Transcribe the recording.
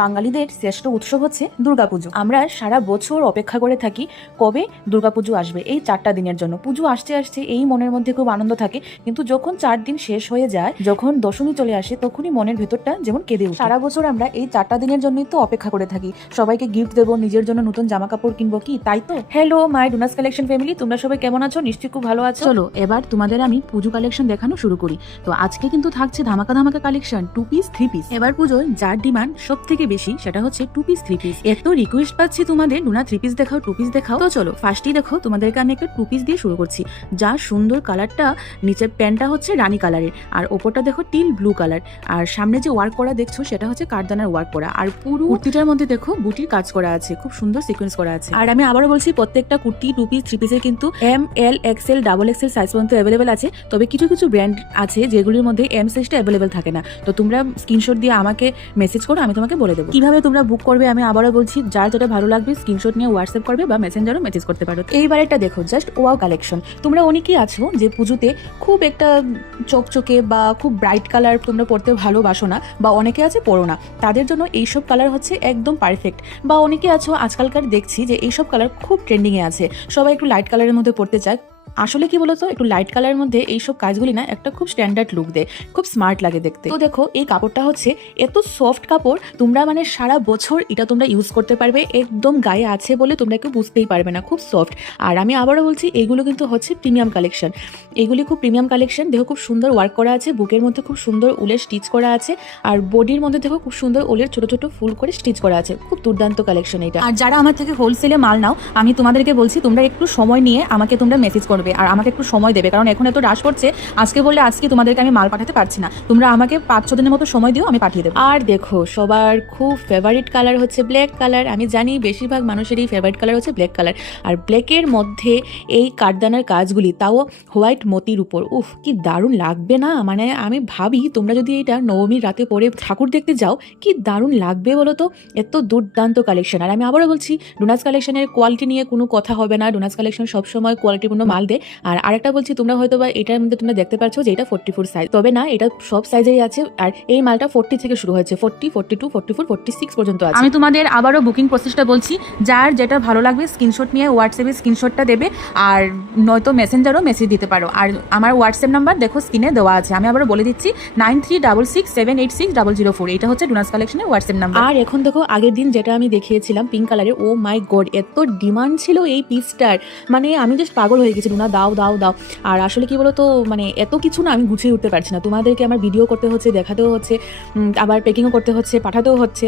বাঙালিদের শ্রেষ্ঠ উৎসব হচ্ছে দুর্গাপুজো। আমরা সারা বছর অপেক্ষা করে থাকি কবে দুর্গাপুজো আসবে, এই 4টা দিনের জন্য। পুজো আসতে আসতে এই মনের মধ্যে খুব আনন্দ থাকে, কিন্তু যখন 4 দিন শেষ হয়ে যায়, যখন দশমী চলে আসে, তখনই মনের ভেতরটা যেমন কেঁদে ওঠে। সারা বছর আমরা এই 4টা দিনের জন্যই তো অপেক্ষা করে থাকি। সবাইকে গিফট দেবো, নিজের জন্য নতুন জামা কাপড় কিনবো, কি তাই তো? হ্যালো মাই ডোনাস কালেকশন ফ্যামিলি, তোমরা সবাই কেমন আছো? নিশ্চয়ই খুব ভালো আছো। চলো এবার তোমাদের আমি পুজো কালেকশন দেখানো শুরু করি। তো আজকে কিন্তু থাকছে ধামাকা ধামাকা কালেকশন, 2 পিস 3 পিস। এবার পুজোয় যার ডিমান্ড সব থেকে বেশি সেটা হচ্ছে 2 পিস 3 পিস। এত রিকোয়েস্ট পাচ্ছি তোমাদের, ডোনা 3 পিস দেখাও, 2 পিস দেখাও। তো চলো ফার্স্টেই দেখো, তোমাদেরকে আমি একটা 2 পিস দিয়ে শুরু করছি। যা সুন্দর কালারটা, নিচের প্যান্টটা হচ্ছে রানী কালারের, আর ওপরটা দেখো টিল ব্লু কালার, আর সামনে যে ওয়ার্ক করা দেখছো সেটা হচ্ছে কাঠদানার ওয়ার্ক করা, আর পুরো কুর্তিটার মধ্যে দেখো বুটির কাজ করা আছে, খুব সুন্দর সিকোয়েন্স করা আছে। আর আমি আবারও বলছি, প্রত্যেকটা কুর্তি 2 পিস 3 পিসের কিন্তু M L XL double XL size পর্যন্ত অ্যাভেলেবেল আছে। তবে কিছু কিছু ব্র্যান্ড আছে যেগুলির মধ্যে এম সাইজটা অ্যাভেলেবেল থাকে না। তো তোমরা স্ক্রিনশট দিয়ে আমাকে মেসেজ করো, আমি তোমাকে বলে দেবো কিভাবে তোমরা বুক করবে। আমি আবারও বলছি, যার যেটা ভালো লাগবে স্ক্রিনশট নিয়ে হোয়াটসঅ্যাপ করবে বা মেসেঞ্জারও মেসেজ করতে পারো। এইবার এটা দেখো, জাস্ট ওয়াও কালেকশন। তোমরা অনেকেই আছো যে পুজোতে খুব একটা চকচকে বা খুব ব্রাইট কালার তোমরা পরতে ভালোবাসো না, বা অনেকে আছে পরো না, তাদের জন্য এইসব কালার হচ্ছে একদম পারফেক্ট। বা অনেকে আছো আজকালকার দেখছি যে এইসব কালার খুব ট্রেন্ডিংয়ে আছে, সবাই একটু লাইট কালারের মধ্যে পড়তে চায়। আসলে কি বলতো, একটু লাইট কালারের মধ্যে এইসব কাজগুলি না একটা খুব স্ট্যান্ডার্ড লুক দেয়, খুব স্মার্ট লাগে দেখতে। তো দেখো এই কাপড়টা হচ্ছে এত সফট কাপড়, তোমরা মানে সারা বছর এটা তোমরা ইউজ করতে পারবে, একদম গায়ে আছে বলে তোমরা কেউ বুঝতেই পারবে না, খুব সফট। আর আমি আবারও বলছি, এগুলো কিন্তু হচ্ছে প্রিমিয়াম কালেকশন, এগুলি খুব প্রিমিয়াম কালেকশন। দেখো খুব সুন্দর ওয়ার্ক করা আছে, বুকের মধ্যে খুব সুন্দর উলের স্টিচ করা আছে, আর বডির মধ্যে দেখো খুব সুন্দর উলের ছোট ছোট ফুল করে স্টিচ করা আছে, খুব দুর্দান্ত কালেকশন এটা। আর যারা আমার থেকে হোলসেলে মাল নাও, আমি তোমাদেরকে বলছি তোমরা একটু সময় নিয়ে আমাকে তোমরা মেসেজ করবে, আর আমাকে একটু সময় দেবে, কারণ এখন এত রাশ পড়ছে। আজকে বললে আজকে তোমাদেরকে আমি মাল পাঠাতে পারছি না, তোমরা আমাকে 5-6 দিনের মতো সময় দিও, আমি পাঠিয়ে দেবো। আর দেখো সবার খুব ফেভারিট কালার হচ্ছে ব্ল্যাক কালার। আমি জানি বেশিরভাগ মানুষেরই ফেভারিট কালার হচ্ছে ব্ল্যাক কালার, আর ব্ল্যাকের মধ্যে এই কাঠদানার কাজগুলি, তাও হোয়াইট মতির উপর, উফ কি দারুণ লাগবে না? মানে আমি ভাবি তোমরা যদি এটা নবমীর রাতে পরে ঠাকুর দেখতে যাও, কি দারুণ লাগবে বলো তো, এত দুর্দান্ত কালেকশন। আর আমি আবারও বলছি, ডোনাস কালেকশনের কোয়ালিটি নিয়ে কোনো কথা হবে না, ডোনাস কালেকশন সবসময় কোয়ালিটিপূর্ণ মাল দেয়। আর আরেকটা বলছি, তোমরা হয়তো বা এটার মধ্যে তোমরা দেখতে পাচ্ছ যে এটা 44 সাইজ, তবে না, এটা সব সাইজেই আছে। আর এই মালটা 40 থেকে শুরু হয়েছে, 40, 42, 44, 46 পর্যন্ত আছে। আমি তোমাদের আবারও বুকিং প্রসেসটা বলছি, যার যেটা ভালো লাগবে স্ক্রিনশট নিয়ে হোয়াটসঅ্যাপে স্ক্রিনশটটা দেবে, আর নয়তো মেসেঞ্জারও মেসেজ দিতে পারো। আর আমার হোয়াটসঅ্যাপ নাম্বার দেখো স্ক্রিনে দেওয়া আছে, আমি আবারও বলে দিচ্ছি, 9366786004, এটা হচ্ছে ডোনাস কালেকশনের হোয়াটসঅ্যাপ নাম্বার। আর এখন দেখো, আগের দিন যেটা আমি দেখিয়েছিলাম পিঙ্ক কালারের, ও মাই গড এত ডিমান্ড ছিল এই পিসটার, মানে আমি জাস্ট পাগল হয়ে গেছি, ডোনা দাও দাও দাও। আর আসলে কি বলতো, মানে এত কিছু না আমি গুছিয়ে উঠতে পারছি না, তোমাদেরকে আমার ভিডিও করতে হচ্ছে, দেখাতেও হচ্ছে, আবার প্যাকিংও করতে হচ্ছে, পাঠাতেও হচ্ছে।